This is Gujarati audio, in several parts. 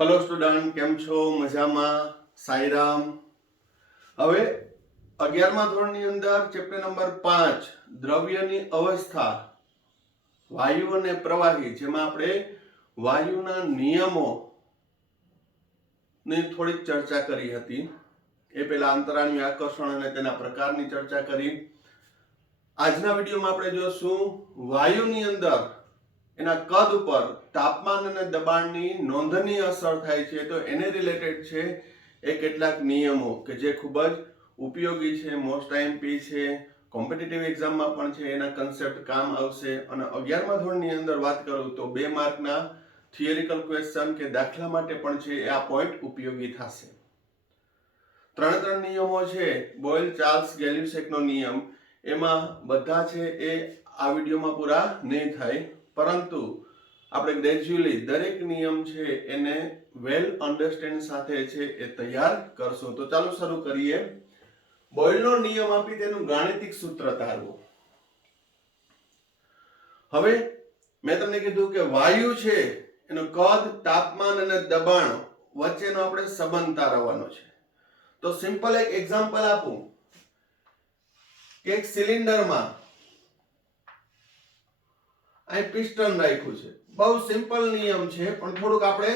હેલો સ્ટુડન્ટ, કેમ છો? મજામાં? સાઈરામ. હવે 11મા ધોરણની અંદર ચેપ્ટર નંબર 5 દ્રવ્યની અવસ્થા, વાયુ અને પ્રવાહી, જેમાં આપણે વાયુના નિયમો ની થોડીક ચર્ચા કરી હતી. એ પહેલા અંતરાણ્વીય આકર્ષણ અને તેના પ્રકારની ચર્ચા કરી. આજના વિડીયોમાં આપણે જોશું વાયુની અંદર એના કદ ઉપર તાપમાન અને દબાણની નોંધનીય અસર થાય છે. તો એને રિલેટેડ છે એ કેટલાક નિયમો કે જે ખૂબ જ ઉપયોગી છે, મોસ્ટ આઈએમપી છે, કોમ્પિટિટિવ એક્ઝામમાં પણ છે, એના કન્સેપ્ટ કામ આવશે. અને 11મા ધોરણની અંદર વાત કરું તો 2 માર્કના થિયરિકલ ક્વેશ્ચન કે દાખલા માટે પણ છે એ આ પોઈન્ટ ઉપયોગી થશે. ત્રણ નિયમો છે. બોયલ, ચાર્લ્સ, ગેલ્યુસેકનો નિયમ, એમાં બધા છે એ આ વિડીયોમાં પૂરા નહીં થાય, પરંતુ આપણે ગ્રેજ્યુઅલી દરેક નિયમ છે એને વેલ અન્ડરસ્ટેન્ડ સાથે છે એ તૈયાર કરશું. તો ચાલો શરૂ કરીએ. બોયલનો નિયમ આપી તેનું ગાણિતિક સૂત્ર તારવો. હવે મેં તમને કીધું કે વાયુ છે એનું કદ, તાપમાન અને દબાણ વચ્ચેનો આપણે સંબંધ તારવવાનો છે. તો સિમ્પલ એક એક્ઝામ્પલ આપું કે એક સિલિન્ડરમાં અહીં પિસ્ટન રાખ્યું છે. બહુ સિમ્પલ નિયમ છે, પણ થોડુંક આપણે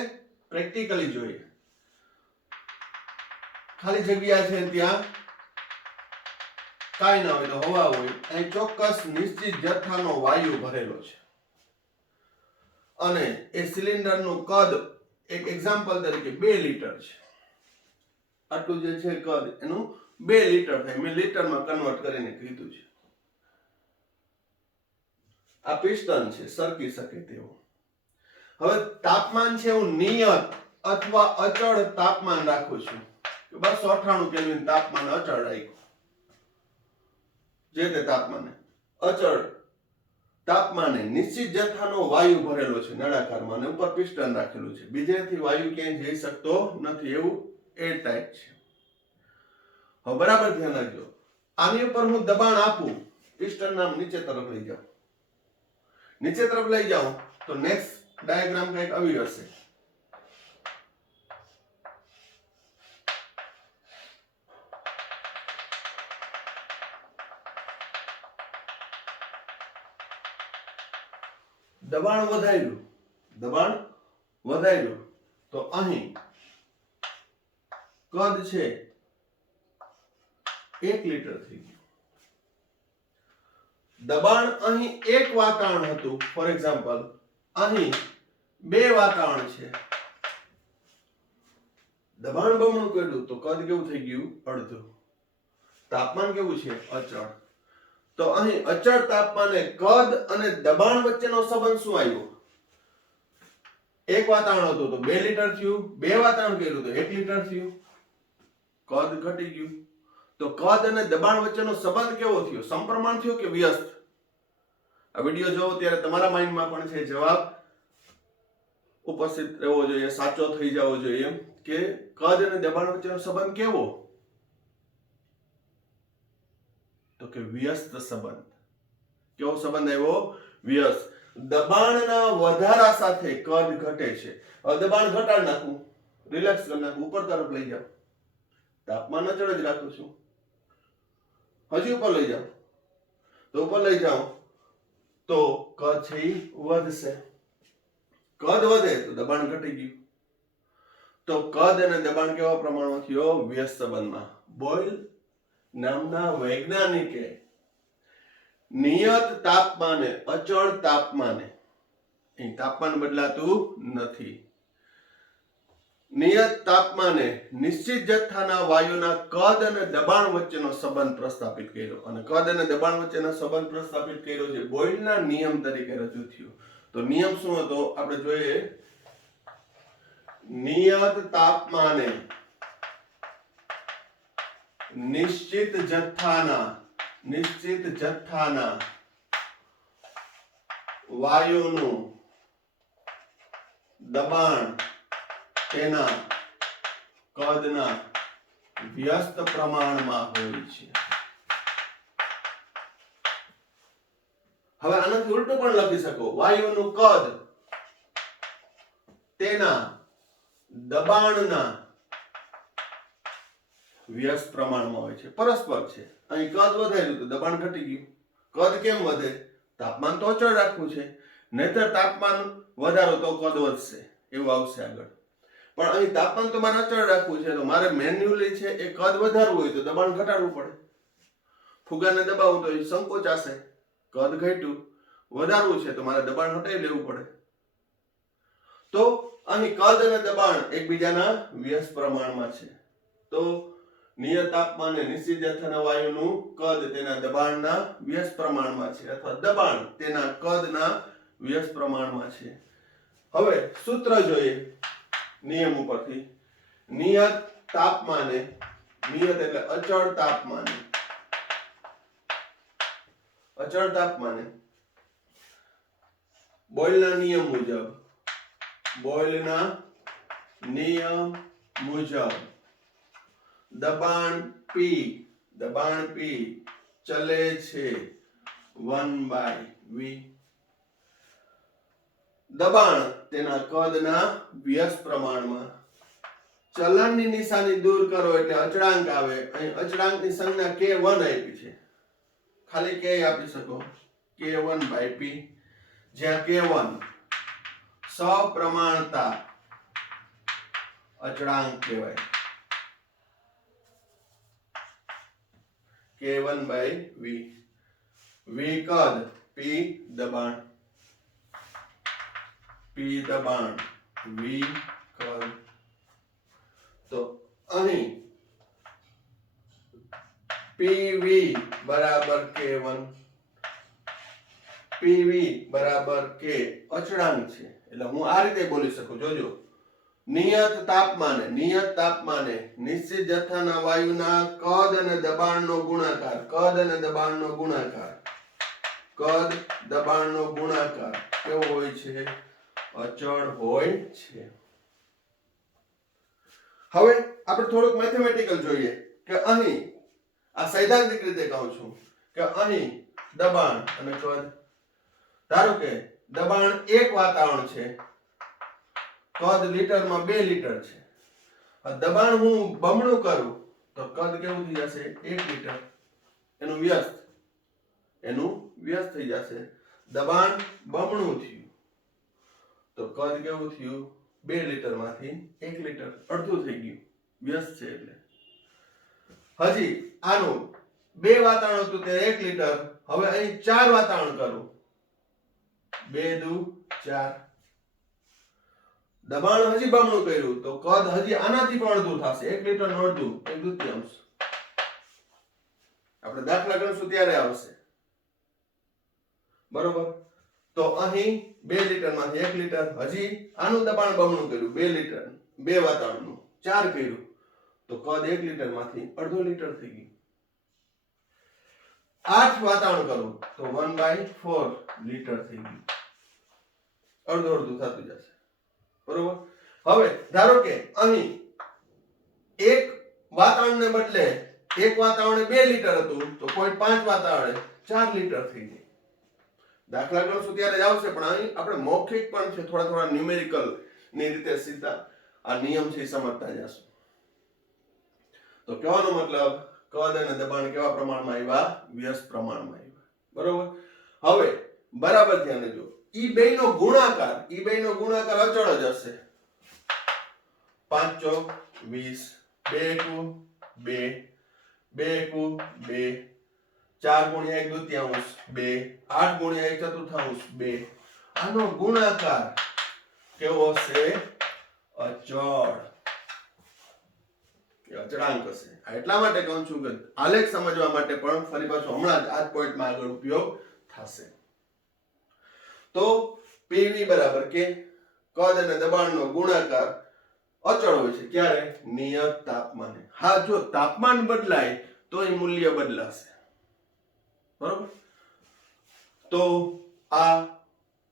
પ્રેક્ટિકલી જોઈએ. ખાલી જગ્યા છે, ત્યાં કાંઈ ના હોય તો હવા હોય. અહીં ચોક્કસ નિશ્ચિત જથ્થાનો વાયુ ભરેલો છે અને એ સિલિન્ડરનું કદ એક એક્ઝામ્પલ તરીકે 2 લીટર છે. આટલું જે છે કદ એનું 2 લીટર થાય. મેં લીટરમાં કન્વર્ટ કરીને કીધું છે. આ પિસ્ટન છે, સરકી શકે તેવું. હવે તાપમાન છે હું નિયત અથવા અચળ તાપમાન રાખું છું. 298 કેલ્વિન તાપમાન અચળ રાખ્યું. જે તે તાપમાને અચળ તાપમાને નિશ્ચિત જથ્થાનો વાયુ ભરેલો છે નળાકારમાં, અને ઉપર પિસ્ટન રાખેલું છે. બીજેથી વાયુ ક્યાંય જઈ શકતો નથી, એવું એર ટાઈટ છે. હવે બરાબર ધ્યાન રાખજો. આની ઉપર હું દબાણ આપું, પિસ્ટન નામ નીચે તરફ લઈ જાઉં. નીચે તરફ લઈ જાઉં તો નેક્સ્ટ ડાયાગ્રામ કંઈક આવી હશે. દબાણ વધાર્યું તો અહીં કદ છે 1 લીટર થઈ ગયું. દબાણ અહીં 1 વાતાવરણ હતું, ફોર એક્ઝામ્પલ અહીં 2 વાતાવરણ છે. દબાણ બમણું કર્યું તો કદ કેવું થઈ ગયું? અડધું. તાપમાન કેવું છે? અચળ. તો અહીં અચળ તાપમાને કદ અને દબાણ વચ્ચેનો સંબંધ શું આવ્યો? 1 વાતાવરણ હતું તો 2 લીટર થયું, 2 વાતાવરણ કર્યું તો 1 લીટર થયું. કદ ઘટી ગયું. તો કદ અને દબાણ વચ્ચેનો સંબંધ કેવો થયો? સમપ્રમાણ થયો કે વ્યસ્ત? આ વિડિયો જોવો ત્યારે તમારા માઇન્ડમાં પણ છે જવાબ ઉપસ્થિત રહેવો જોઈએ, સાચો થઈ જવો જોઈએ કે કદ અને દબાણ વચ્ચેનો સંબંધ કેવો? તો કે વ્યસ્ત સંબંધ. કેવો સંબંધ આવ્યો? વ્યસ્ત. દબાણના વધારા સાથે કદ ઘટે છે. હવે દબાણ ઘટાડી નાખું, રિલેક્સ કરી નાખું, ઉપર તરફ લઈ જાઉં, તાપમાન અચળ જ રાખું છું. હજી ઉપર લઈ જાઉં તો ઉપર લઈ જાઉં તો કદ છે ઈ વધશે. કદ વધે તો દબાણ ઘટી ગયું. તો કદ અને દબાણ કેવા પ્રમાણમાં થયો? વ્યસ્ત સંબંધમાં. બોયલ નામના વૈજ્ઞાનિકે નિયત તાપમાને, અચળ તાપમાને, અહીં તાપમાન બદલાતું નથી, નિયત તાપમાને નિશ્ચિત જથ્થાના વાયુના કદ અને દબાણ વચ્ચેનો સંબંધ પ્રસ્થાપિત કર્યો. અને કદ અને દબાણ વચ્ચેનો સંબંધ પ્રસ્થાપિત કર્યો છે બોયલના નિયમ તરીકે રજૂ થયો. તો નિયમ શું હતો આપણે જોઈએ. નિયત તાપમાને નિશ્ચિત જથ્થાના વાયુનું દબાણ તેના કદના વ્યસ્ત પ્રમાણમાં હોય છે. હવે આનાથી ઉલટું પણ લખી શકો. વાયુનું કદ તેના દબાણના વ્યસ્ત પ્રમાણમાં હોય છે, પરસ્પર છે. અહીં કદ વધાર્યું તો દબાણ ઘટી ગયું. કદ કેમ વધે? તાપમાન તો અચળ રાખવું છે, નહીતર તાપમાન વધારો તો કદ વધશે, એવું આવશે આગળ. પણ અહીં તાપમાન તો મારે અચળ રાખવું છે, તો મારે મેન્યુઅલી છે એ કદ વધારવું હોય તો દબાણ ઘટાડવું પડે. ફુગાને દબાવું તો એ સંકોચાશે, કદ ઘટ્યું. વધારવું છે તો મારે દબાણ હટાવી લેવું પડે. તો અહીં કદ અને દબાણ એકબીજાના વ્યસ્ત પ્રમાણમાં છે. તો નિયત તાપમાને નિશ્ચિત જથ્થાના વાયુનું કદ તેના દબાણના વ્યસ્ત પ્રમાણમાં છે, અથવા દબાણ તેના કદના વ્યસ્ત પ્રમાણમાં છે. હવે સૂત્ર જોઈએ નિયમ ઉપરથી. નિયત તાપમાને, નિયત એટલે અચળ તાપમાને, અચળ તાપમાને બોયલના નિયમ મુજબ, બોયલના નિયમ મુજબ દબાણ P, દબાણ P ચલે છે 1/v. દબાણ તેના કદના વ્યસ્ત પ્રમાણમાં. ચલનની નિશાની દૂર કરો એટલે અચળાંક આવે. અહીં અચળાંકની સંજ્ઞા K1 આપી છે, ખાલી K આપી શકો, K1/P, જ્યાં K1 સપ્રમાણતા અચળાંક કહેવાય. K1/V. V કદ, P દબાણ, P દબાણ, V કદ. તો અહીં PV બરાબર K1, PV બરાબર K અચળાંક છે, એટલે હું આ રીતે બોલી શકું. જોજો, નિયત તાપમાને, નિયત તાપમાને નિશ્ચિત જથ્થાના વાયુના કદ અને દબાણનો ગુણાકાર, કદ અને દબાણનો ગુણાકાર, કદ દબાણનો ગુણાકાર કેવો હોય છે? અચળ હોય છે. હવે આપણે થોડુંક મેથેમેટિકલ જોઈએ કે અહીં આ સૈદ્ધાંતિક રીતે કહું છું કે અહીં દબાણ અને કદ, ધારો કે દબાણ 1 વાતાવરણ છે, કદ લીટરમાં 2 લીટર છે. દબાણ હું બમણું કરું તો કદ કેવું થઈ જશે? 1 લીટર. એનું વ્યસ્ત થઈ જશે. દબાણ બમણું થયું તો કદ કેવું થયું? 2 લીટરમાંથી 1 લીટર, અડધું થઈ ગયું, વ્યસ્ત છે એટલે. હજી આનું 2 વાતાવરણ હતું ત્યારે 1 લીટર, હવે અહીં 4 વાતાવરણ કરું, 2 દુ 4. દબાણ હજી બમણું કર્યું તો કદ હજી આનાથી પણ અડધું થશે, 1 લીટર નું અડધું, 1/2. આપણે દાખલા ગણશું ત્યારે આવશે, બરોબર? તો અહીં 2 લીટર માંથી 1 લીટર, હજી આનું દબાણ બમણું કર્યું, 2 લીટર, 2 વાતાવરણનું 4 કર્યું તો કદ 1 લીટર માંથી અડધો લીટર થઈ ગયું. 8 વાતાવરણ કરું તો 1/4 લીટર થઈ ગયું, અડધું થતું જશે, બરોબર? હવે ધારો કે અહીં એક વાતાવરણને બદલે એક વાતાવરણે 2 લીટર હતું તો 0.5 વાતાવરણે 4 લીટર થઈ ગઈ. દાખલા ગણશું ત્યારે જ આવશે, પણ અહીં આપણે મૌખિક પણ છે, થોડા ન્યુમેરિકલ ની રીતે સીધા આ નિયમ છે સમજતા જશું. તો કહેવાનો મતલબ કદ અને દબાણ કેવા પ્રમાણમાં આવ્યા? વ્યસ્ત પ્રમાણમાં આવ્યા, બરોબર? હવે બરાબર ધ્યાન દેજો, ઈ બેયનો ગુણાકાર, ઈ બેયનો ગુણાકાર અચળ જ હશે. 5 ચોક 20, 2 એકુ 2, 2 એકુ 2, 4 ગુણ્યા 1/2 2, 8 ગુણ્યા 1/4 2. આનો ગુણાકાર કેવો હશે? અચળ, અચળાંક હશે. એટલા માટે કહું છું કે આલેખ સમજવા માટે પણ ફરી પાછું હમણાં જ આ પોઈન્ટમાં આગળ ઉપયોગ થશે. તો PV બરાબર કે કદ અને દબાણનો ગુણાકાર અચળ હોય છે. ક્યારે? નિયત તાપમાને. હા, જો તાપમાન બદલાય તો એ મૂલ્ય બદલાશે, બરોબર? તો આ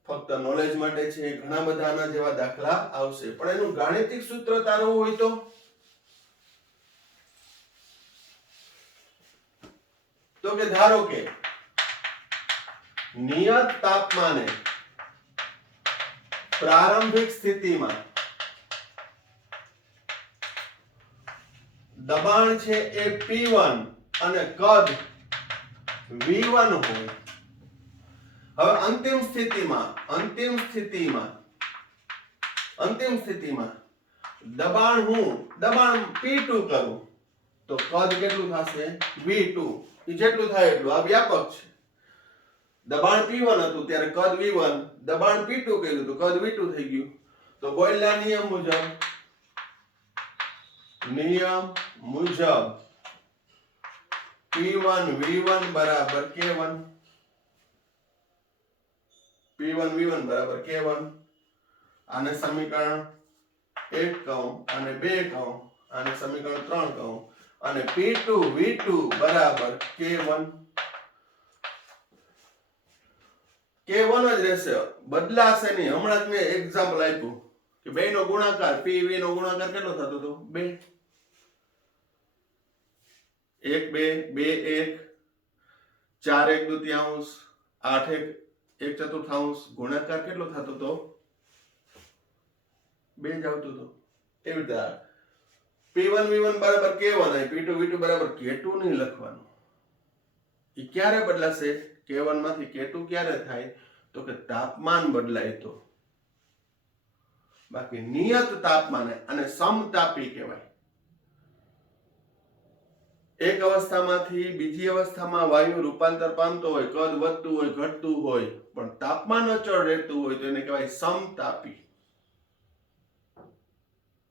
ફક્ત નોલેજ માટે છે. ઘણા બધા આના જેવા દાખલા આવશે, પણ એનું ગાણિતિક સૂત્ર તારવું હોય તો કે ધારો કે નિયત તાપમાને પ્રારંભિક સ્થિતિમાં દબાણ છે એ P1 અને કદ V1 હોય. હવે અંતિમ સ્થિતિમાં દબાણ P2 કરું તો કદ કેટલું થશે V2. એ જેટલું થાય એટલું. આ વ્યાપક છે. દબાણ P1 હતું ત્યારે કદ V1, દબાણ P2 કર્યું તો કદ V2 થઈ ગયું. તો બોયલના નિયમ મુજબ P1 V1 બરાબર K1. P1 V1 બરાબર K1. આને સમીકરણ 1 કહું અને 2 કહું, આને સમીકરણ 3 કહું અને P2 V2 બરાબર K1. K1 જ રહેશે, બદલાશે નહીં. હમણાં જ મેં એક્ઝામ્પલ આપ્યું કે 2 નો ગુણાકાર PV નો ગુણાકાર કેટલો થતો હતો 2. 1 2 2 1 4 1 દુત્યાંશ 8 1 1 ચતુર્થાંશ ગુણાકાર કેટલો થતો હતો 2 જ આવતું હતું. એવી રીતે P1 V1 બરાબર K1 અને P2 V2 બરાબર K2 નહીં લખવાનું. એ ક્યારે બદલાશે? K1 માંથી K2 ક્યારે થાય? તો કે તાપમાન બદલાય તો. બાકી નિયત તાપમાને અને સમતાપી કહેવાય. એક અવસ્થામાંથી બીજી અવસ્થામાં વાયુ રૂપાંતર પામતો હોય, કદ વધતું હોય ઘટતું હોય, પણ તાપમાન અચળ રહેતું હોય તો એને કહેવાય સમતાપી.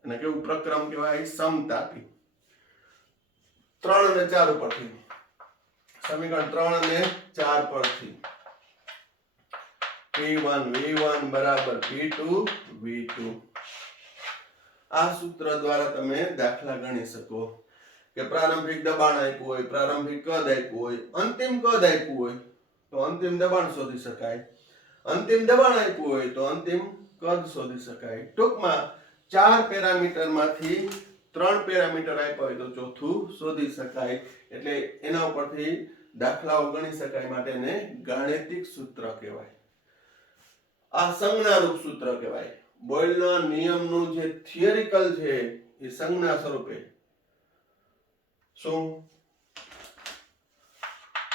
અને કેવું પ્રક્રમ કહેવાય? સમતાપી. 3 અને 4 ઉપરથી સમીકરણ 3 અને 4 પરથી P1 V1 બરાબર P2 V2. આ સૂત્ર દ્વારા તમે દાખલા ગણી શકો કે પ્રારંભિક દબાણ આપ્યું હોય, પ્રારંભિક કદ આપ્યું હોય, અંતિમ કદ આપ્યું હોય તો અંતિમ દબાણ શોધી શકાય. અંતિમ દબાણ આપ્યું હોય તો અંતિમ કદ શોધી શકાય. ટૂંકમાં 4 પેરામીટર માંથી 3 પેરામીટર આપ્યા હોય તો ચોથું શોધી શકાય. એટલે એના ઉપરથી દાખલાઓ ગણી શકાય, માટે એને ગાણિતિક સૂત્ર કહેવાય. આ સંજ્ઞારૂપ સૂત્ર કહેવાય. બોયલના નિયમનું જે થિયરિકલ છે એ સંજ્ઞા સ્વરૂપે શું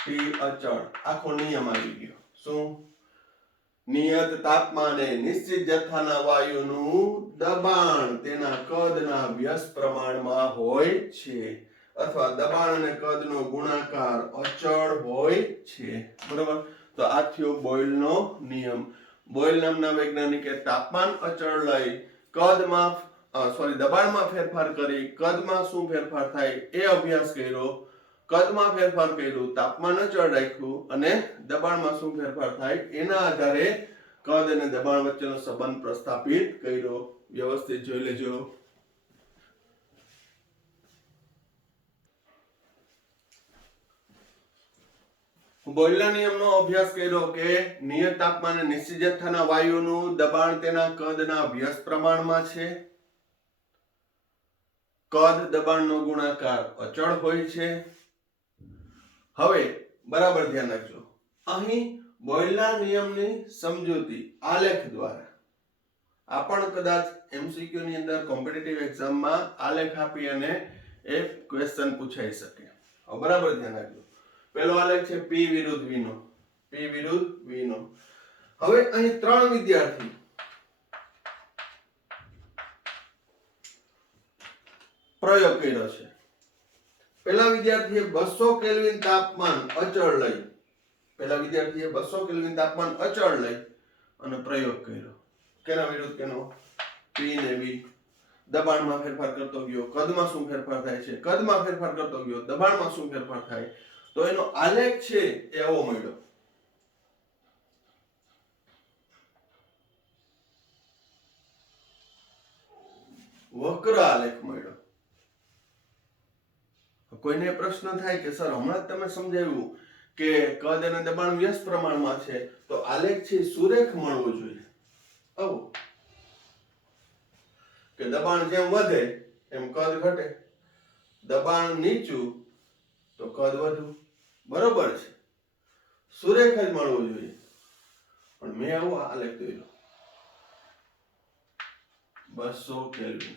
T અચળ આખો નિયમ આવી ગયો. શું? નિયત તાપમાને નિશ્ચિત જથ્થાના વાયુનું દબાણ તેના કદના વ્યસ્ત પ્રમાણમાં હોય છે, અથવા દબાણ અને કદનો ગુણાકાર અચળ હોય છે. બરોબર? તો આ થયો બોયલનો નિયમ. બોયલ નામના વૈજ્ઞાનિકે તાપમાન અચળ લઈ દબાણમાં ફેરફાર કરી કદમાં શું ફેરફાર થાય એ અભ્યાસ કર્યો. કદમાં ફેરફાર કર્યું, તાપમાન અચળ રાખ્યું અને દબાણમાં શું ફેરફાર થાય એના આધારે કદ અને દબાણ વચ્ચેનો સંબંધ પ્રસ્થાપિત કર્યો. વ્યવસ્થિત જોઈ લેજો. બોયલના નિયમનો અભ્યાસ કર્યો કે નિયત તાપમાને નિશ્ચિત જથ્થાના વાયુનું દબાણ તેના કદના વ્યસ્ત પ્રમાણમાં છે. કદ દબાણનો ગુણાકાર અચળ હોય છે. હવે બરાબર ધ્યાન રાખજો. અહીં બોયલના નિયમની સમજૂતી આલેખ દ્વારા, આ પણ કદાચ MCQ ની અંદર કોમ્પિટિટિવ એક્ઝામમાં આલેખ આપી અને એ ક્વેશ્ચન પૂછાઈ શકે. હવે બરાબર ધ્યાન રાખજો. પહેલો આલેખ છે P વિરુદ્ધ V નો. P વિરુદ્ધ V નો. હવે અહીં 3 વિદ્યાર્થી પ્રયોગ કર્યો છે. પહેલા વિદ્યાર્થીએ 200 કેલ્વિન તાપમાન અચળ લઈ અને પ્રયોગ કર્યો. કેના વિરુદ્ધ કેનો? P ને V. દબાણમાં ફેરફાર કરતો ગયો, કદમાં શું ફેરફાર થાય છે, કદમાં ફેરફાર કરતો ગયો, દબાણમાં શું ફેરફાર થાય. તો એનો આલેખ છે એ આવો મળ્યો. વક્ર આલેખ મળ્યો. કોઈને પ્રશ્ન થાય કે સર હમણાં જ તમે સમજાવ્યું કે કદ અને દબાણ વ્યસ્ત પ્રમાણમાં છે, તો આલેખ છે સુરેખ મળવો જોઈએ. આવો કે દબાણ જેમ વધે એમ કદ ઘટે, દબાણ નીચું તો કદ વધુ. બરોબર છે, સુરેખ જ મળવું જોઈએ. પણ મેં આવો આલેખ દોર્યો 200 કેલ્વિન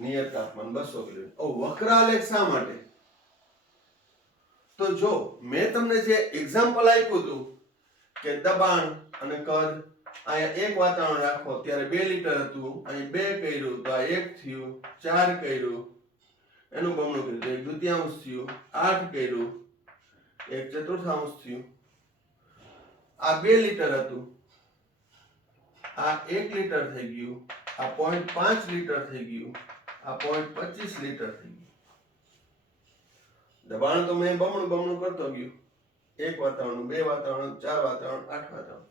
નિયત તાપમાન 200 કેલ્વિન. વક્ર આલેખ શા માટે? તો જો મેં તમને જે એક્ઝામ્પલ આપ્યું હતું કે દબાણ અને કદ, અહીંયા એક વાતાવરણ રાખો ત્યારે 2 લીટર હતું, અહીં 2 કર્યું તો આ 1 થયું, 4 કર્યું એનું બમણું કર્યું તો 1 દુત્યાંશ થયું, 8 કર્યું 1 ચતુર્થાંશ થયું. આ 2 લીટર હતું, આ 1 લીટર થઈ ગયું, આ 0.5 લીટર થઈ ગયું, આ 0.25 લીટર થઈ ગયું. દબાણ તો મેં બમણું કરતો ગયો, 1 વાતાવરણ, 2 વાતાવરણ, 4 વાતાવરણ, 8 વાતાવરણ.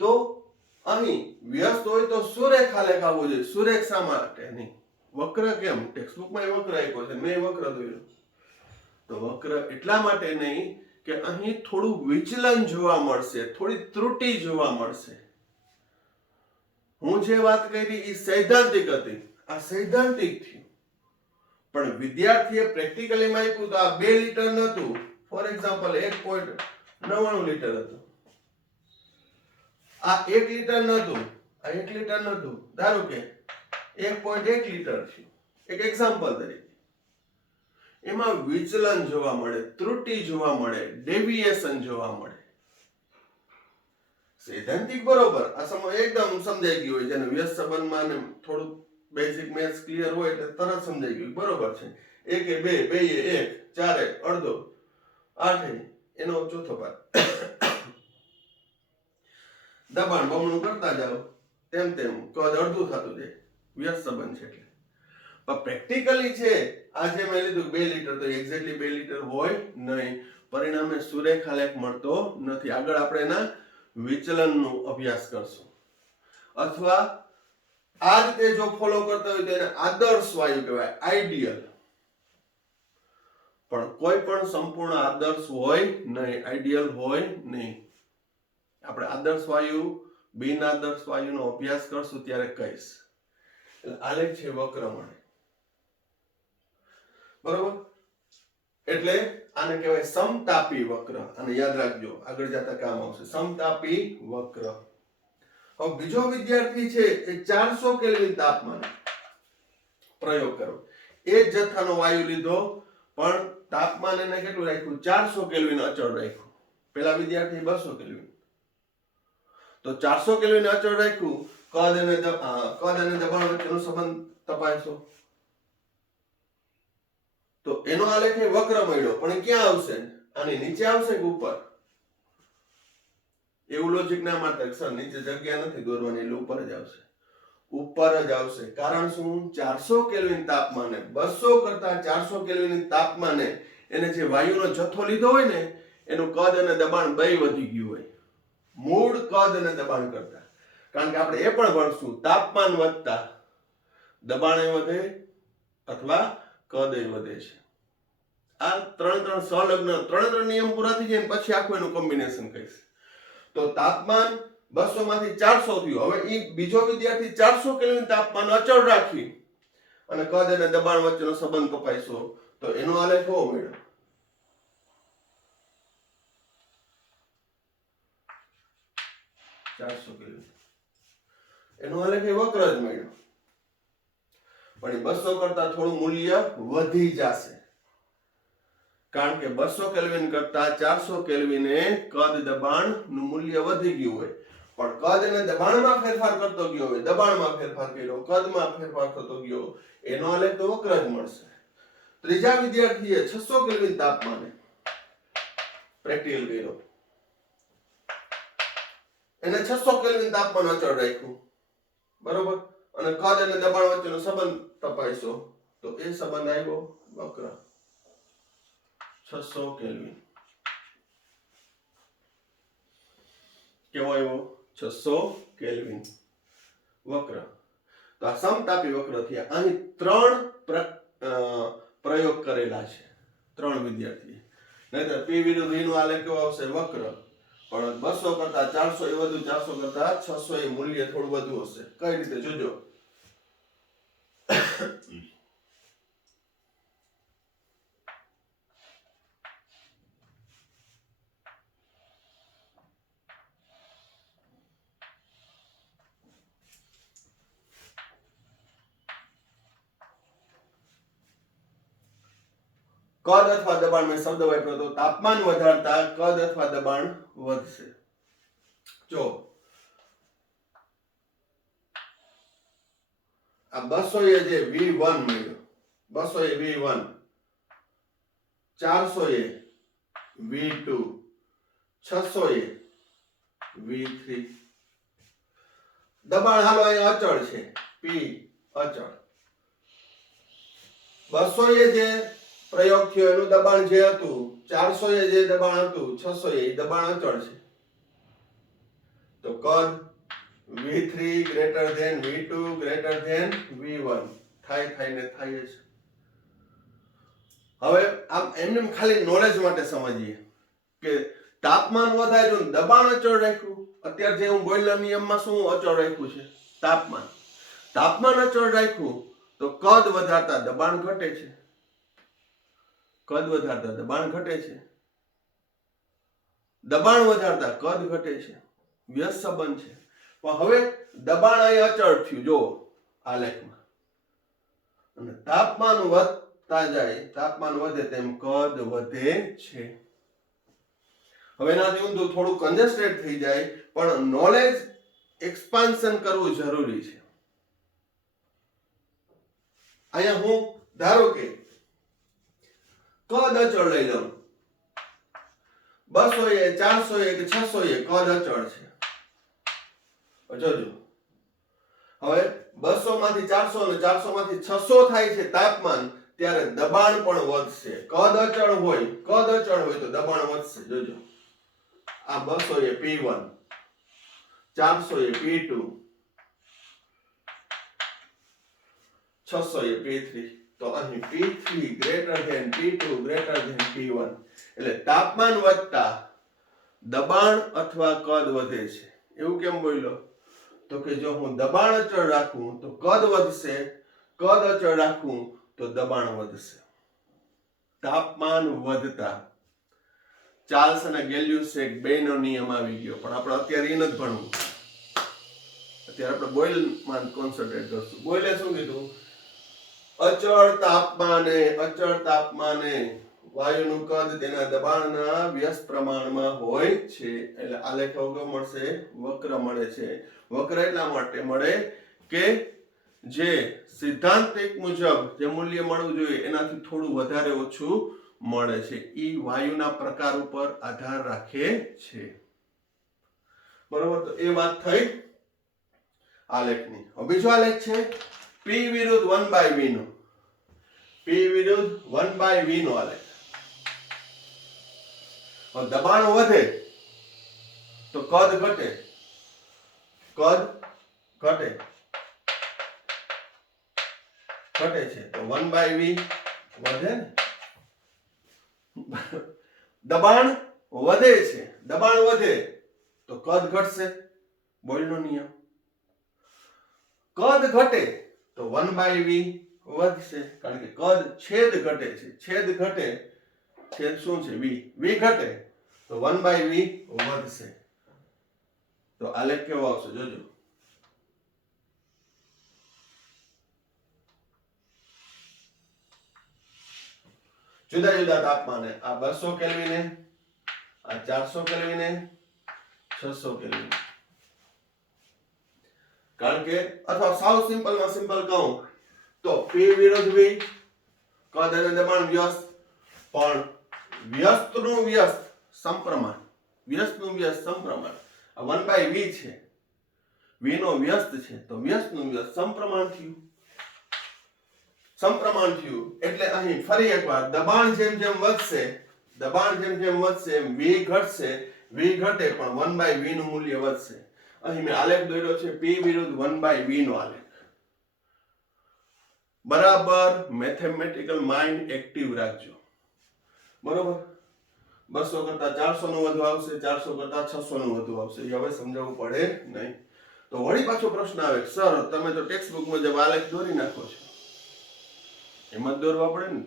તો અહીં વ્યસ્ત હોય તો સુરેખ આલેખ આવવો જોઈએ. સુરેખ શા માટે નહીં? વક્ર કેમ? ટેક્સ્ટબુકમાં વક્ર આપ્યો છે, મેં વક્ર દોર્યો. તો વક્ર એટલા માટે નહીં કે અહીં થોડું વિચલન જોવા મળશે, થોડી ત્રુટિ જોવા મળશે. હું જે વાત કરી એ સૈદ્ધાંતિક હતી, આ સૈદ્ધાંતિક થયું. પણ વિદ્યાર્થીએ પ્રેક્ટિકલીમાં આપ્યું તો આ 2 લીટર નહોતું, ફોર એક્ઝામ્પલ 1.99 લીટર હતું. આ 1 લીટર નહોતું, આ 1 લીટર નહોતું, ધારો કે 1.1 લીટર છે, એક એક્ઝામ્પલ તરીકે. એમાં વિચલન જોવા મળે, ત્રુટિ જોવા મળે, ડેવિએશન જોવા મળે. સૈદ્ધાંતિક બરોબર, આ સમય એકદમ સમજાઈ ગયું હોય, જેને વ્યસ્ત સંબંધમાં ને થોડું બેઝિક મેથ્સ ક્લિયર હોય એટલે તરત સમજાઈ ગયું બરોબર છે. 1 એ 2, 2 એ 1, 4 એ અડધો, 8 એનો ચોથો ભાગ. દબાણ બમણું કરતા જાઓ તેમ તેમ કદ અડધું થતું જાય, વ્યસ્ત સંબંધ છે એટલે. પણ પ્રેક્ટિકલી છે આ જે મેં લીધું 2 લીટર તો એક્ઝેક્ટલી 2 લીટર હોય નહીં, પરિણામે સુરેખ આલેખ મળતો નથી. આગળ આપણે એના વિચલનનો અભ્યાસ કરશું. અથવા આ રીતે જો ફોલો કરતા હોય તો એને આદર્શ વાયુ કહેવાય, આઈડિયલ. પણ કોઈ પણ સંપૂર્ણ આદર્શ હોય નહીં, આઈડિયલ હોય નહીં. આપણે આદર્શ વાયુ, બિન આદર્શ વાયુનો અભ્યાસ કરશું ત્યારે કહીશ. આલેખ છે વક્ર મળે, બરોબર? એટલે આને કહેવાય સમતાપી વક્ર. અને યાદ રાખજો, આગળ જતા કામ આવશે. સમતાપી વક્ર. હવે બીજો વિદ્યાર્થી છે એ 400 કેલ્વિન તાપમાન પ્રયોગ કરો. એ જ જથ્થાનો વાયુ લીધો પણ તાપમાન એને કેટલું રાખ્યું? 400 કેલ્વિન અચળ રાખ્યું. પેલા વિદ્યાર્થી 200 કેલ્વિન. તો 400 કેલ્વિન અચળ રાખ્યું. કદ અને દબાણ વચ્ચેનો સંબંધ તપાસો તો એનો આલેખ એ વક્ર મળ્યો. પણ એ ક્યાં આવશે? આની નીચે આવશે કે ઉપર? એવું લોજિક ના મારતા સર નીચે જગ્યા નથી દોરવાની એટલે ઉપર જ આવશે. ઉપર જ આવશે. કારણ શું? 400 કેલ્વિન તાપમાને, 200 કરતા 400 કેલ્વિન તાપમાને એને જે વાયુનો જથ્થો લીધો હોય ને એનું કદ અને દબાણ બે વધી ગયું હોય, મૂળ કદ અને દબાણ કરતા. કારણ કે આપણે એ પણ ભણશું, તાપમાન વધતા દબાણ વધે અથવા કદ વધે છે. આ ત્રણ સંલગ્ન ત્રણ નિયમ પૂરા થઈ જાય પછી આખું એનું કોમ્બિનેશન કહીશ. તો તાપમાન 200 માંથી 400 થયું. હવે ઈ બીજો વિદ્યાર્થી 400 કેલ્વિન તાપમાન અચળ રાખી અને કદ અને દબાણ વચ્ચેનો સંબંધ તપાસ્યો તો એનો આલેખ કેવો મળ્યો? એનો આલેખ વક્ર જ મળ્યો. પણ 200 કરતા થોડું મૂલ્ય વધી જશે. કારણ કે 200 કેલ્વિન કરતા 400 કેલ્વિને કદ દબાણ નું મૂલ્ય વધી ગયું હોય. પણ કદ અને દબાણમાં ફેરફાર કરતો ગયો હોય, દબાણમાં ફેરફાર કર્યો, કદમાં ફેરફાર થતો ગયો, એનો આલેખ તો વક્ર જ મળશે. ત્રીજા વિદ્યાર્થીએ 600 કેલ્વિન તાપમાને પ્રેક્ટિકલ કર્યો. એને 600 કેલ્વિન તાપમાન અચળ રાખ્યું, બરોબર? અને કદ અને દબાણ વચ્ચેનો સંબંધ તપાસ્યો તો એ સંબંધ આવ્યો વક્ર. 600 કેલ્વિન કેવો આવ્યો? 600 કેલ્વિન વક્ર. તો આ સમતાપી વક્ર થયા. અહીં 3 પ્રયોગ કરેલા છે 3 વિદ્યાર્થીએ. નહીતર P વિરુદ્ધ V નો આલેખ કેવો આવશે? વક્ર. પણ 200 કરતા 400 એ વધુ, 400 કરતા 600 એ મૂલ્ય થોડું વધુ હશે. કઈ રીતે જોજો. કદ અથવા દબાણ મેં શબ્દ વાપર્યો તો તાપમાન વધારતા કદ અથવા દબાણ વધશે. જો આ 200 એ જે V1 મળ્યો, 200 એ V1, 400 એ V2, 600 એ V3. દબાણ હાલો અહીં અચળ છે, P અચળ. 200 એ જે પ્રયોગ થયો એનું દબાણ જે હતું, 400 એ જે દબાણ હતું, 600 એ દબાણ અચળ છે. તો કદ V3 greater than V2 greater than V1 થાય ને થાય છે. હવે આમ એમને ખાલી નોલેજ માટે સમજીએ કે તાપમાન વધાર્યું, દબાણ અચળ રાખ્યું. અત્યારે જે હું બોઈલર નિયમમાં શું અચળ રાખ્યું છે? તાપમાન. તાપમાન અચળ રાખ્યું તો કદ વધારતા દબાણ ઘટે છે. કદ વધારતા દબાણ ઘટે છે. દબાણ વધારતા કદ ઘટે છે. વ્યસ્ત સંબંધ છે. પણ હવે દબાણ અહીં અચળ થયું, જો આલેખમાં, અને તાપમાન વધતા જાય, તાપમાન વધે તેમ કદ વધે છે. હવે એનાથી ઊંધું થોડું કન્જસ્ટેડ થઈ જાય, પણ નોલેજ એક્સપાન્શન કરવું જરૂરી છે. અહીંયા હું ધારો કે કદ અચળ લઈ લઉં, 200 એ 400 એ કે 600 એ કદ અચળ છે. જોજો હવે 200 માંથી 400 અને 400 માંથી 600 થાય છે તાપમાન, ત્યારે દબાણ પણ વધશે. કદ અચળ હોય તો દબાણ વધશે. જોજો આ 200 એ P1, 400 એ P2, 600 એ P3. તો અહીં P3 greater than P2 greater than P1, એટલે તાપમાન વધતા દબાણ અથવા કદ વધે છે. એવું કેમ બોલ્યો? તો કે જો હું દબાણ અચળ રાખું તો કદ વધશે, કદ અચળ રાખું તો દબાણ વધશે. તાપમાન વધતા ચાર્લ્સ અને ગેલ્યુસેક બેનો નિયમ આવી ગયો, પણ આપણે અત્યારે એ નથી ભણવું. અત્યારે આપણે બોઇલમાં કોન્સન્ટ્રેટ કરશું. બોઇલે શું કીધું? અચળ તાપમાને વાયુનું કદ તેના દબાણના વ્યસ્ત પ્રમાણમાં હોય છે. એટલે આલેખ અવગમ મળશે, વક્ર મળે છે. વક્ર એટલા માટે મળે કે જે સિદ્ધાંતિક મુજબ જે મૂલ્ય મળવું જોઈએ એનાથી થોડું વધારે ઓછું મળે છે. ઈ વાયુના પ્રકાર ઉપર આધાર રાખે છે. બરોબર? તો એ વાત થઈ આલેખની. હવે બીજો આલેખ છે P વિરુદ્ધ 1/V નો. P વિરુદ્ધ 1/V નો આલેખ. દબાણ વધે તો કદ ઘટે, કદ ઘટે છે તો 1/V વધે ને. દબાણ વધે છે, દબાણ વધે તો કદ ઘટશે. બોયલનો નિયમ. કદ ઘટે તો 1/V વધશે, કારણ કે કદ છેદ ઘટે છે. છેદ ઘટે, છેદ શું છે? V ઘટે તો 1/V વધશે. તો આલેખ કેવો આવશે? જોજો. જુદા જુદા તાપમાને આ 200 કેલ્વિને, આ 400 કેલ્વિને, 600 કેલ્વિન. કારણ કે અથવા સાવ સિમ્પલમાં સિમ્પલ કહું તો P વિરુદ્ધ V, કદ અને દબાણ વ્યસ્ત, પણ વ્યસ્તનું વ્યસ્ત સમપ્રમાણ. વ્યસ્તનું વ્યસ્ત સમપ્રમાણ. આ 1/V છે, V નો વ્યસ્ત છે, તો વ્યસ્તનું વ્યસ્ત સમપ્રમાણ થયું. સમપ્રમાણ થયું એટલે અહીં ફરી એકવાર દબાણ જેમ જેમ વધશે, દબાણ જેમ જેમ વધશે એમ V ઘટશે. V ઘટે પણ 1/V નું મૂલ્ય વધશે. અહીં મેં આલેખ દોર્યો છે P વિરુદ્ધ 1/V નો આલેખ. બરાબર મેથેમેટિકલ માઇન્ડ એક્ટિવ રાખજો. બરોબર? 200 કરતા 400 નું વધુ આવશે, 400 કરતા 600 નું વધુ આવશે. એ હવે સમજાવવું પડે નહીં. તો વળી પાછો પ્રશ્ન આવે, સર તમે તો ટેક્સ્ટ બુક મુજબ આલેખ દોરી નાખો છો. એમ જ દોરવા પડે ને.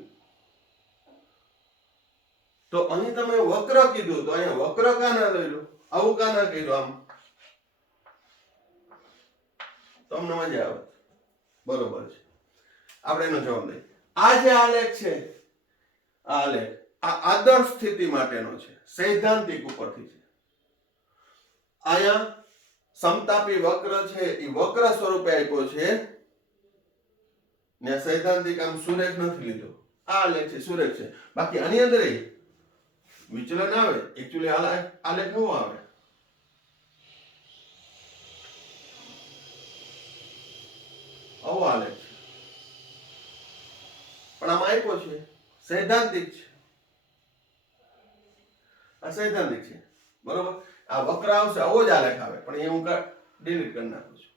તો અહીં તમે વક્ર કીધું તો અહીંયા વક્ર કા ના દોર્યું? આવું કા ના કર્યું? આમ તમને મજા આવે. બરોબર છે. આપણે એનો જવાબ દઈએ. આ જે આલેખ છે આ આલેખ આ આદર્શ સ્થિતિ માટેનો છે, સૈદ્ધાંતિક ઉપરથી છે. અહીંયા સમતાપી વક્ર છે એ વક્ર સ્વરૂપે આપ્યો છે ને સૈદ્ધાંતિક આમ સુરેખ નથી લીધો. આ આલેખ છે સુરેખ છે. બાકી આની અંદર વિચલન આવે. એકચ્યુઅલી આલેખ કેવો આવે? આવો આલેખ છે. પણ આમાં આપ્યો છે સૈદ્ધાંતિક છે. આ સૈદ્ધાંતિક છે. બરોબર. આ વક્ર આવશે આવો જ આલેખ આવે, પણ એ હું ડિલીટ કરી નાખું છું.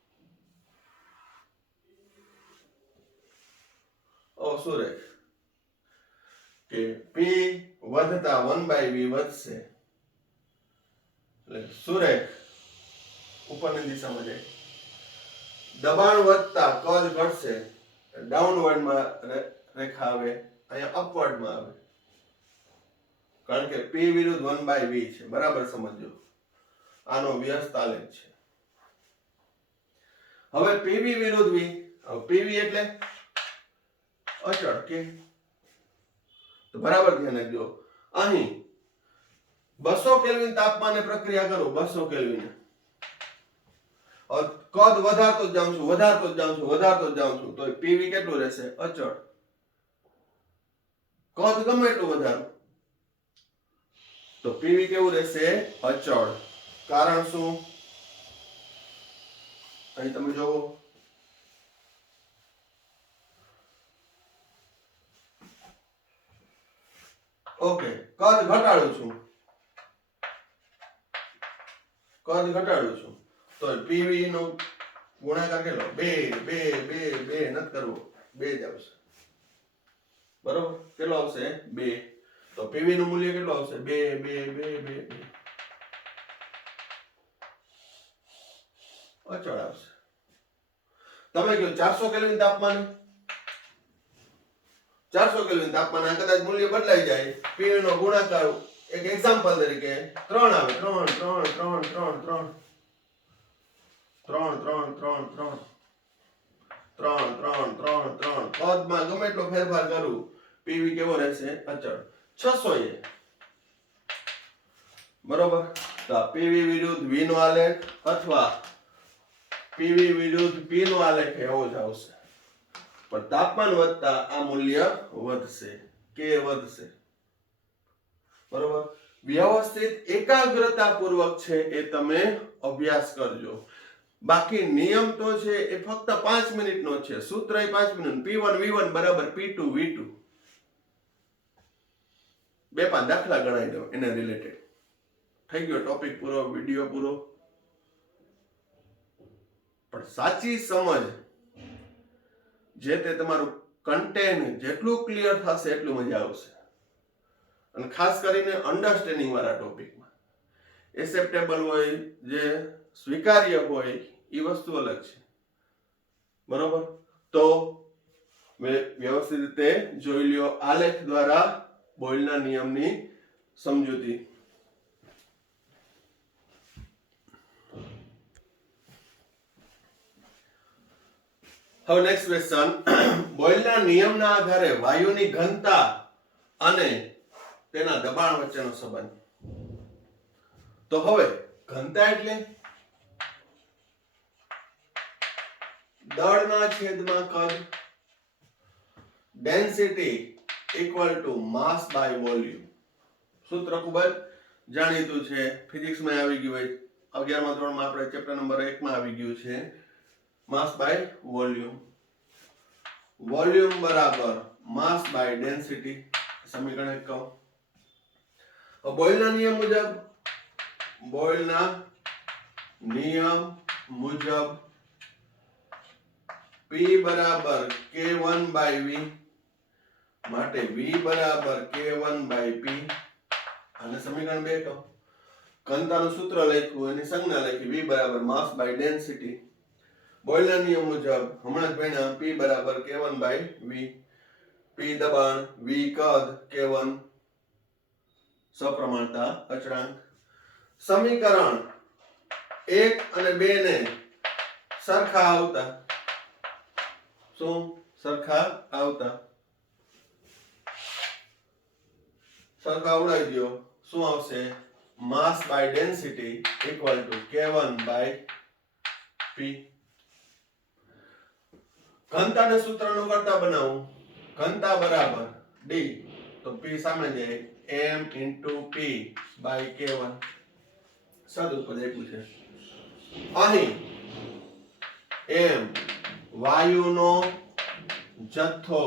ઓ સુરેખ કે p વધતા 1/v વધશે એટલે સુરેખ ઉપરની દિશામાં જાય. દબાણ વધતા કદ ઘટશે, ડાઉનવર્ડમાં રેખા આવે, અહીંયા અપવર્ડમાં આવે, કારણ કે p વિરુદ્ધ 1/v છે. બરાબર સમજો. આનો વ્યસ્ત આલેખ છે. હવે pv વિરુદ્ધ v. pv એટલે અચળ કે તો બરાબર ધ્યાન રાખજો. અહીં 200 કેલ્વિન તાપમાને પ્રક્રિયા કરો. 200 કેલ્વિન કદ વધારતો જ જાઉં છું તો pv કેટલું રહેશે? અચળ. કદ ગમે એટલું વધારો તો pv કેવું રહેશે? અચળ. કારણ શું? અહીં તમે જોવો ઓકે, કદ ઘટાડું છું તો pv નો ગુણાકાર કેટલો? 2 નથી કરવો, 2 જ આવશે. બરોબર. કેટલો આવશે? 2. તો pv નું મૂલ્ય કેટલું આવશે? 2. અચળ આવશે. તમે કહો 400 કેલ્વિન તાપમાન આ કદાચ મૂલ્ય બદલાઈ જાય. pv નો ગુણાકાર એક એક્ઝામ્પલ તરીકે 3 આવે. 3 પદમાં ગમે એટલો ફેરફાર કરું, pv કેવો રહેશે? અચળ. 600 એ બરોબર. તો pv વિરુદ્ધ v નો આલેખ અથવા pv વિરુદ્ધ p નો આલેખ એવો જ આવશે. પણ તાપમાન વધતા આ મૂલ્ય વધશે, k વધશે. બરોબર. વ્યવસ્થિત એકાગ્રતા પૂર્વક છે એ તમે અભ્યાસ કરજો. બાકી નિયમ તો છે એ ફક્ત 5 મિનિટનો છે. સૂત્ર એ 5 મિનિટ. p1 v1 બરાબર p2 v2. 2-5 દાખલા ગણાઈ દો એને રિલેટેડ. થઈ ગયો ટોપિક પૂરો, વિડિયો પૂરો. પણ સાચી સમજ જે તે તમારું કન્ટેન્ટ જેટલું ક્લિયર થશે એટલું મજા આવશે. અને ખાસ કરીને અન્ડરસ્ટેન્ડિંગ વાળા ટોપિકમાં એસેપ્ટેબલ હોય, જે સ્વીકાર્ય હોય, એ વસ્તુ અલગ છે. બરોબર. તો વ્યવસ્થિત રીતે જોઈ લ્યો. આલેખ દ્વારા બોયલના નિયમની સમજૂતી. હવે નેક્સ્ટ ક્વેશ્ચન. બોયલના નિયમના આધારે વાયુની ઘનતા અને તેના દબાણ વચ્ચેનો સંબંધ. તો હવે ઘનતા એટલે દળના છેદમાં કદ. Density equal to mass by volume. સૂત્ર ખૂબ જ જાણીતું છે, ફિઝિક્સમાં આવી ગયું હોય. 11મા ધોરણમાં આપણે ચેપ્ટર નંબર 1 માં આવી ગયું છે. માસ બાય વોલ્યુમ. વોલ્યુમ બરાબર માસ બાય ડેન્સિટી. સમીકરણ 1 કહો. બોયલના નિયમ મુજબ P બરાબર K1 બાય V માટે V બરાબર K1 બાય P. અને સમીકરણ 2 કહો. ઘનતાનું સૂત્ર લખ્યું, એની સંજ્ઞા લખી, V બરાબર માસ બાય ડેન્સિટી. બોયલના નિયમ મુજબ હમણાં જ ભણ્યા, P બરાબર K1 બાય V. P દબાણ, V કદ, K1 સપ્રમાણતા અચળાંક. સમીકરણ 1 અને 2 ને સરખા આવતા. શું સરખા આવતા? સરખા ઉડાવી દો, શું આવશે? Mass by density equal to K1 by P. ઘનતાને સૂત્રનું કરતા બનાવું. ઘનતા બરાબર D, તો P સામે જાય M into P by K1. સદુપદ આપ્યું છે. અહીં M વાયુનો જથ્થો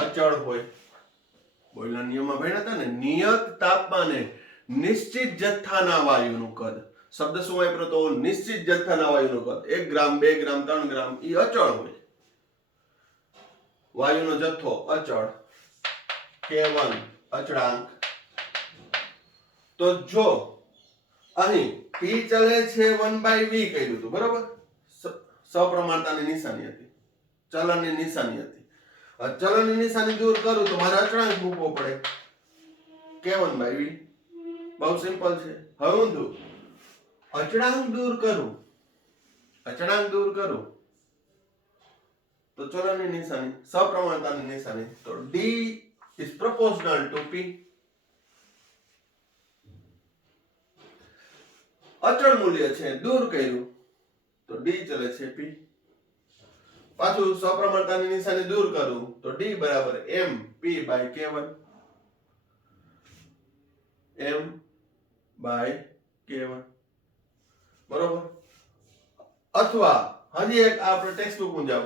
અચળ હોય. બોયલના નિયમમાં ભણ્યા હતા ને, નિયત તાપમાને નિશ્ચિત જથ્થાના વાયુનું કદ. શબ્દ શું વાપર્યો તો? નિશ્ચિત જથ્થાના વાયુનું કદ. 1 ગ્રામ, 2 ગ્રામ, 3 ગ્રામ એ અચળ હોય. વાયુનો જથ્થો અચળ, K1 અચળાંક. તો જો અહીં P ચલે છે 1/V કહ્યું હતું, બરોબર? સપ્રમાણતાની નિશાની હતી, ચલનની નિશાની હતી. ચલનની નિશાની દૂર કરું તો મારે અચળાંક મૂકવો પડે, K1/V. બહુ સિમ્પલ છે. હવે ઊંધું અચળાંક દૂર કરું તો ચલનની નિશાની, સપ્રમાણતાની નિશાની, તો D is proportional to P. અચળ મૂલ્ય છે, દૂર કર્યું તો D ચલે છે P. પાછું સપ્રમાણતાની નિશાની દૂર કરું તો D બરાબર M P by K1. M by K1, બરોબર? અથવા હજી એક આપણે ટેક્સ્ટ બુક માં જાવ,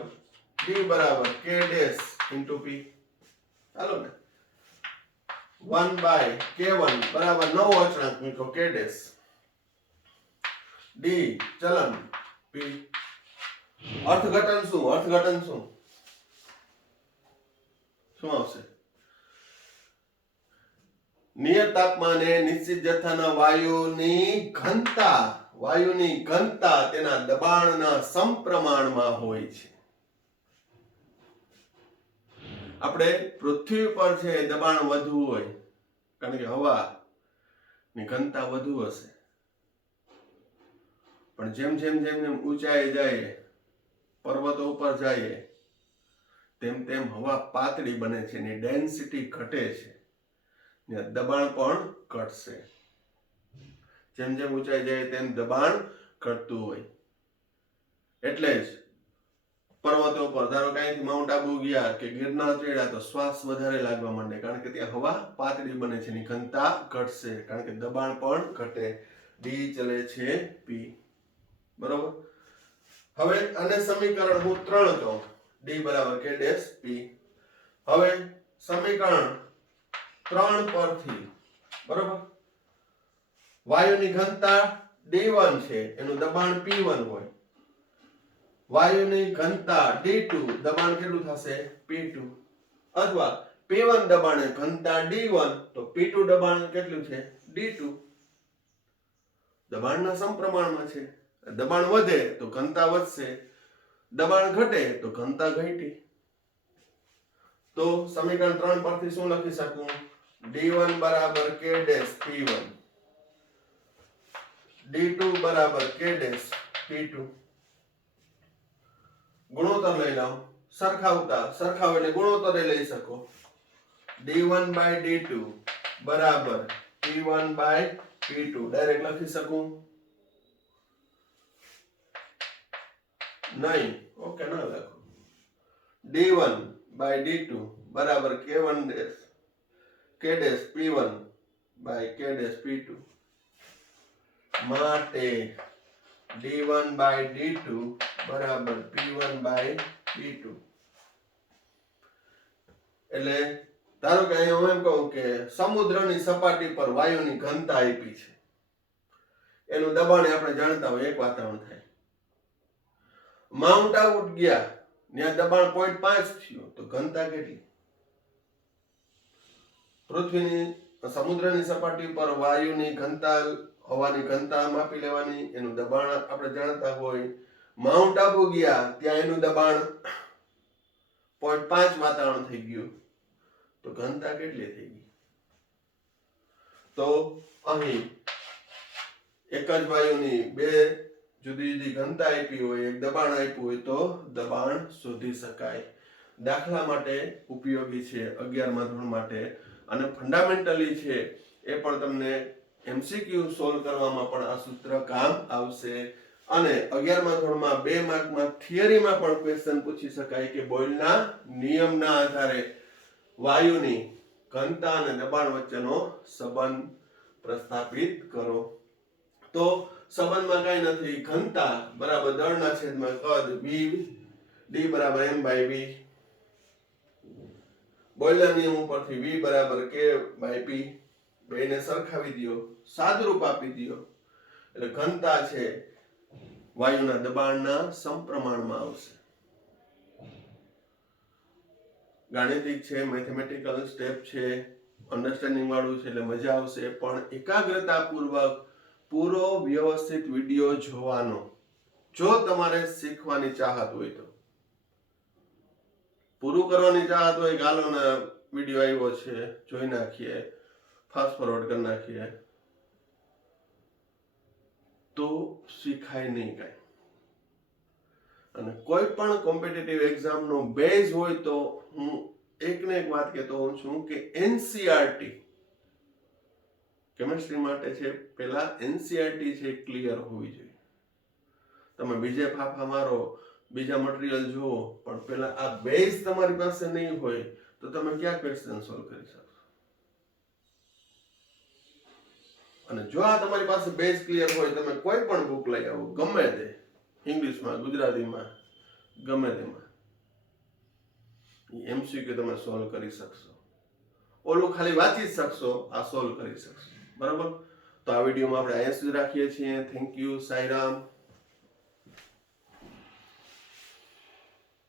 D બરાબર K ડેશ into P. ચાલો ને, 1 by K1 બરાબર 9 અચળાંક મૂકો K ડેશ, D ચલન P. અર્થઘટન શું આવશે? નિયત તાપમાને નિશ્ચિત જથ્થાના વાયુની ઘનતા તેના દબાણના સમપ્રમાણમાં હોય છે. આપણે પૃથ્વી પર છે દબાણ વધુ હોય, કારણ કે હવાની ઘનતા વધુ હશે. પણ જેમ ઊંચાઈ જાય, પર્વતો ઉપર જાય, તેમ હવા પાતળી બને છે, એની ડેન્સિટી ઘટે છે, ને દબાણ પણ ઘટશે. જેમ ઊંચાઈ જાય તેમ દબાણ ઘટતું હોય. એટલે જ પર્વતો પર, ધારો કે અહીંથી માઉન્ટ આબુ ગયા કે ગિરનાર ચડ્યા તો શ્વાસ વધારે લાગવા માંડે, કારણ કે ત્યાં હવા પાતળી બને છે, એની ઘનતા ઘટશે, કારણ કે દબાણ પણ ઘટે. D ચલે છે P, બરોબર? હવે આને સમીકરણ હું 3 કહું, D બરાબર K ડેશ P. હવે સમીકરણ 3 પરથી, બરોબર, વાયુની ઘનતા D1 છે, એનું દબાણ P1 હોય. વાયુની ઘનતા D2, દબાણ કેટલું થશે? P2. અથવા P1 દબાણે ઘનતા D1, તો P2 દબાણ કેટલું છે? D2. દબાણના સમપ્રમાણમાં છે. દબાણ વધે તો ઘનતા વધશે, દબાણ ઘટે તો ઘનતા ઘટી. તો સમીકરણ 3 પરથી શું લખી શકું? D1 બરાબર K ડેશ P1, D2 બરાબર K ડેશ P2. ગુણોત્તર લઈ લઉં, સરખાવ એટલે ગુણોત્તર લઈ શકો. D1 by D2 બરાબર P1 by P2 ડાયરેક્ટ લખી શકું? નહીં, ઓકે, ના લખું. D1 by D2 બરાબર K1 dash K dash P1 by K dash P2. માટે D1 by D2 બરાબર P1 by P2. એટલે ધારો કે અહીંયા હું એમ કહું કે સમુદ્રની સપાટી પર વાયુની ઘનતા આપી છે, એનું દબાણ આપણે જાણતા હોય, એક વાતાવરણ થાય. માઉન્ટ આબુ ગયા, ત્યાં દબાણ 0.5 થયું, તો ઘનતા કેટલી? પૃથ્વીની સમુદ્રની સપાટી પર વાયુની ઘનતા, હવાની ઘનતા માપી લેવાની, એનું દબાણ આપણે જાણતા હોય. માઉન્ટ આબુ ગયા, ત્યાં એનું દબાણ 0.5 વાતાવરણ થઈ ગયું, તો ઘનતા કેટલી થઈ ગઈ? તો અહીં એક જ વાયુની બે જુદી જુદી ઘનતા આપી હોય, એક દબાણ આપ્યું હોય, તો દબાણ શોધી શકાય. દાખલા માટે ઉપયોગી છે 11મા ધોરણ માટે. અને ફંડામેન્ટલી છે એ પણ તમને MCQ સોલ્વ કરવામાં પણ આ સૂત્ર કામ આવશે. અને 11મા ધોરણમાં 2 માર્કમાં થિયરીમાં પણ ક્વેશ્ચન પૂછી શકાય કે બોયલના નિયમના આધારે વાયુની ઘનતા અને દબાણ વચ્ચેનો સંબંધ પ્રસ્થાપિત કરો. તો સંબંધમાં કઈ નથી, ઘનતા બરાબર દળના છેદમાં કદ v, d બરાબર m/v. બોયલના નિયમ ઉપરથી v બરાબર k/p, બેને સરખાવી દો, સાદુરૂપ આપી દો એટલે ઘનતા છે વાયુના દબાણના સમપ્રમાણમાં આવશે. ગાણિતિક છે, મેથેમેટિકલ સ્ટેપ છે, અન્ડરસ્ટેન્ડિંગ વાળું છે એટલે મજા આવશે. પણ એકાગ્રતાપૂર્વક પૂરો વ્યવસ્થિત વિડિયો જોવાનો, જો તમારે શીખવાની ચાહત હોય તો. પૂરું કરવાની ચાહત હોય ગાલો ને વિડિયો આવ્યો છે જોઈ નાખીએ, ફાસ્ટ ફોરવર્ડ કરી નાખીએ, તો શીખાય નહીં કાંઈ. અને કોઈ પણ કોમ્પિટિટિવ એક્ઝામનો બેઝ હોય તો હું એકને એક વાત કહેતો હોઉં છું કે NCERT કેમેસ્ટ્રી માટે છે, પહેલા NCERT છે ક્લિયર હોવી જોઈએ. તમે બીજે ફાફા મારો, બીજા મટીરિયલ જુઓ, પણ પહેલા આ બેઝ તમારી પાસે નહીં હોય તો તમે ક્યાં ક્વેશ્ચન સોલ્વ કરી શકશો. અને જો આ તમારી પાસે બેઝ ક્લિયર હોય, તમે કોઈ પણ બુક લઈ આવો, ગમે તે, ઇંગ્લિશમાં, ગુજરાતીમાં, ગમે તેમાં, MCQ તમે સોલ્વ કરી શકશો. ઓલું ખાલી વાંચી જ શકશો, આ સોલ્વ કરી શકશો. બરાબર? તો આ વિડીયોમાં આપણે અહીંયા સુધી રાખીએ છીએ. Thank you. સાંઈરામ.